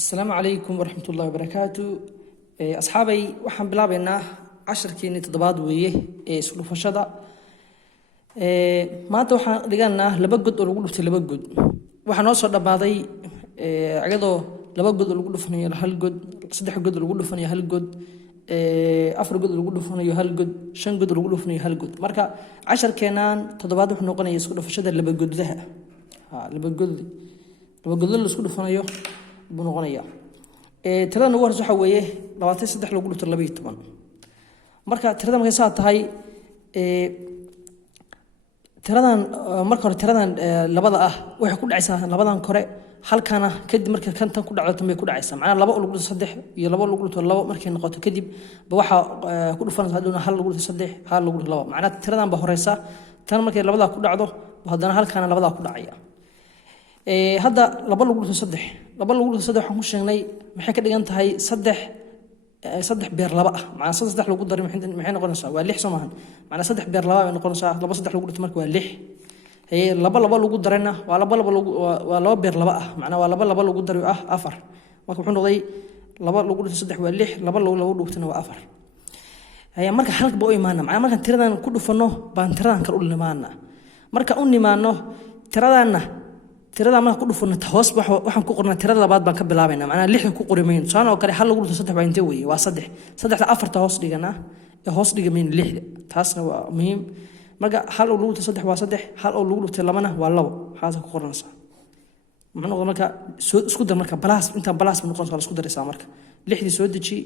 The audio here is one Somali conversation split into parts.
السلام عليكم ورحمة الله وبركاته. أصحابي وحن بلابنا 10 كيني تضباط ويه سلو فشدا. ما توحى لقينا لبجد ولا قلت لبجد وحن وصل لبعضي عقده لبجد ولا قلت فني هالجد صدق جد ولا قلت فني هالجد أفر جد ولا قلت فني هالجد شن جد ولا قلت فني هالجد مركا 10 كينان تضباط وحن قلنا يسلو فشدا لبجد ذها لبجد اللي سلو فنيه بنغنية ترى نور waxa weeye 23 lagu dhufto 12 marka tirada markay saad tahay tiradan marka hore tiradan labada ah waxay ku dhacaysaa labadan kore halkana kadib marka kan tan ku dhacdo tan bay ku dhacaysaa macna laba lagu dhufto 3 iyo laba lagu dhufto 2 markay noqoto kadib ba waxa ku dhufanaysa haduna hal lagu dhufto 3 hal lagu dhufto 2 macna tiradan ba horeysa tan markay labada ku dhacdo hadana halkana labada ku dhacaya hadda laba lagu dhufto 3 laba lagu dhufto 3 waxaan ku sheegnay maxay ka dhigan tahay 3 beer laba ah macna 3 lagu daray maxay noqonaysaa waa 6 Soomahan macna 3 beer laba ay noqonaysaa laba 3 lagu dhufto marka waa 6 laba lagu darayna waa laba beer laba ah macna waa laba lagu daray 4 marka wuxuu noqday laba lagu dhufto 3 waa 6 laba lagu dhuftana waa 4 marka halka boo imaana macna marka tiradan ku dhufano baan tiradan kala u nimaana marka u nimaano tirada ma ku dhufano hoos waxaan ku qornaa tirada labaad baan ka bilaabaynaa macna 6 ku qorimayn saan oo kale hal lagu dhufto 3 baa intee weeye waa 3 3 4 hoos dhigana hoos dhigameyn 6 taasna waa muhiim marka hal lagu dhufto 3 waa 3 hal lagu dhufto 2 waa 2 xaas ku qornaysa macna marka isku dar marka balaas inta balaas noqonaysa isku daraysa marka 6 soo deji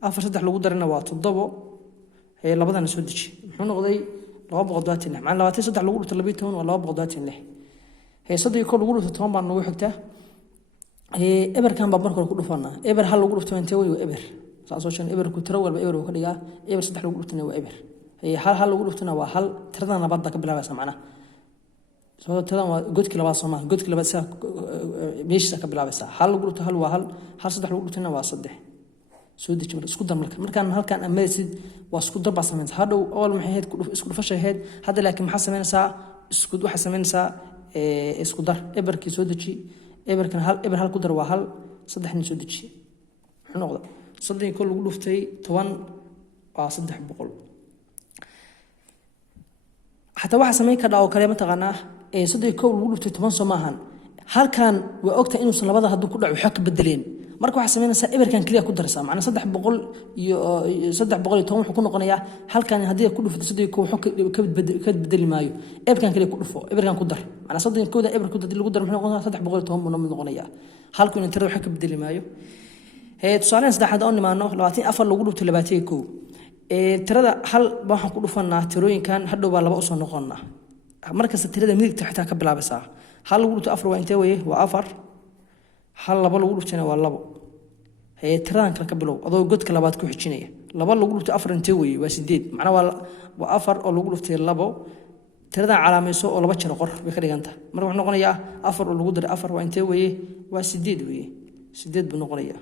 4 3 lagu darana waa 7 labadana soo deji wuxuu noqday 226 macna 23 lagu dhufto 12 waa 226 صدق كل غلط توم بان نوع حكته إبر كان بابن كل غلطنا إبر هل غلط تنتوي وإبر صارشان إبر كترول بإبر وكذا إبر صدق غلطنا وإبر هل غلطنا وهل ترى أنا بدك بلا بس معنا سو ترى قد كلا بس ما قد كلا بس مش سك بلا بس هل غلط هل وهل صدق غلطنا وصدق سودي جمر اسكودر مركان هل كان أمسد واسكودر بس من هذا أول ما هيد اسكودر فش هيد هذا لكن حسب من ساعة اسكود وحسب من ساعة isku dar eberkii soo deji eberkan hal ku dar waa hal saddexni soo deji wuxuu noqdaa saddex kol lagu dhuftay 10 waa 300 hatta waxa sameyn ka dhaw kale ma taqaanaa saddex kol lagu dhuftay 10 Soomahan halkan waa ogta inuu labada haduu ku dhaco xaq bedeleen marka waxa sameynaysa eberkan kaliya ku daraysa macna 300 iyo 310 wuxuu ku noqonayaa halkan hadii ku dhufto saddex koox ka bedeli maayo eberkan kaliya ku dhufo eberkan ku dar macna saddex kooda eber ku lagu dar wuxuu noqonayaa 310 buu noqonayaa halku in tirada waxa ka bedeli maayo tusaale saddexaad oo nimaano 24 lagu dhufto 21 tirada hal waxaan ku dhufanaa tirooyinkan hadhow baa laba u soo noqonaa marka tirada midigta xitaa ka bilaabaysa hal lagu dhufto 4 waa intee weeye waa 4 hal laba lagu dhuftana waa 2 tiradan kala ka bilow adoo godka labaad ku xijinaya laba lagu dhufto 4 intee weeye waa 8 macna waa 4 oo lagu dhuftay 2 tiradan calaamayso oo laba jeer qor way ka dhiganta marka wuxuu noqonayaa 4 oo lagu daray 4 waa intee weeye waa 8 weeye 8 buu noqonayaa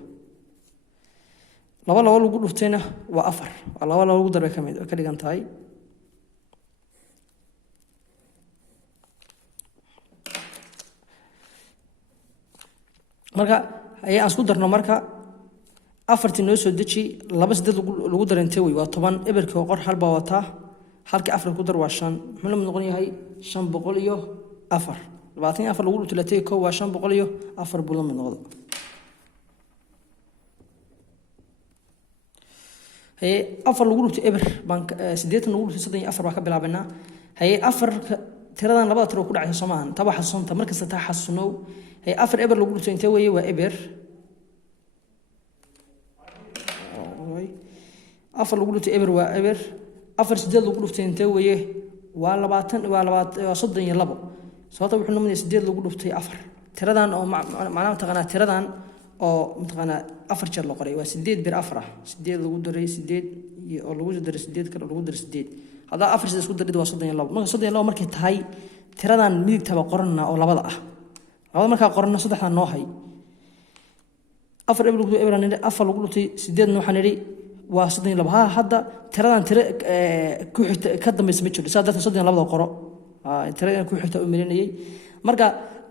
laba lagu dhuftayna waa 4 waa laba lagu daray kamid ka dhigantahay marka ayaan isku darno marka afartii noo soo deji laba saddeed lagu darantay way waa 10 eberkii qor hal baa wata halka afar ku dar waa 5 muxuu la noqon yahay 500 iyo 4 24 lagu dhuftay ko waa 500 iyo 4 buu la noqdo afar lagu dhuftay eber bank 8 lagu dhuftay 4 baa ka bilaabanaa afar tiradan labada tiro ku dhacay Soomahan taba xasuunta marka sa taa xasuunow afar eber lagu dhufto intee weeye waa eber afar lagu dhufto eber waa eber afar sideed lagu dhufto intee weeye waa 20 waa 32 sababta wuxuu noqday sideed lagu dhuftay afar tiradan oo macnaha taqana tiradan oo mataqana afar jeer la qoray waa sideed bir afar ah sideed lagu daray sideed iyo oo lagu daray sideed kale lagu daray sideed hada afar sideed isku darid waa 32 marka 32 markay tahay tiradan midigtaba qorana oo labada ah labada marka qorana saddexda noo hay afar eber lagu eberan afar lagu dhutay sideed noo xaniri waa 32 hadda tiradan tira ku xigta ka dambeysay ma jiro saadada 32 qoro tiradan ku xigta u milinayay marka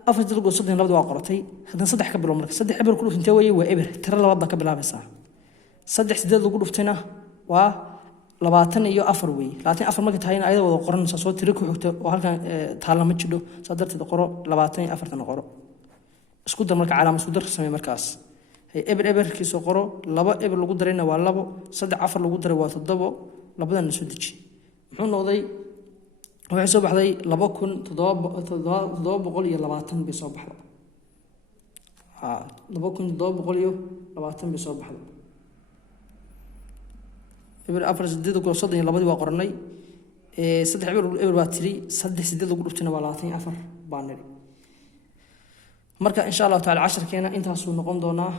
afar siddeed lagu soddon labada waa qortay haddana saddex ka bilow marka saddex eber ku dhuftay weeye waa eber tiro labaad baa ka bilaabaysaa saddex siddeed lagu dhuftayna waa 24 weeye 24 markay tahayna ayada wada qoranaysa soo tiro ku xigto oo halkan taala ma jidho soo darteed qoro 24 qoro isku dar marka calaamad isku dar samee markaas hay eber eberkiisa qoro laba eber lagu darayna waa labo saddex afar lagu daray waa toddobo labadan soo deji muxuu noqday waxay soo baxday 2720 bay soo baxday 2720 bay soo baxday eber afar siddeed lagu soddon iyo labadii waa qornay saddex eber baa tiri saddex siddeed lagu dhuftayna waa 24 baan niri marka insha Allah taala casharkeena intaas uu noqon doonaa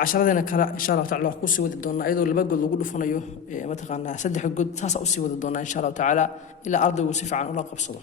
casharadena kala insha Allah taala wax ku sii wadi doonaa iyadoo laba god lagu dhufanayo ma taqaanaa saddex god taas u sii wadi doonaa insha Allah taala ila ardaygu si fiican ula qabsado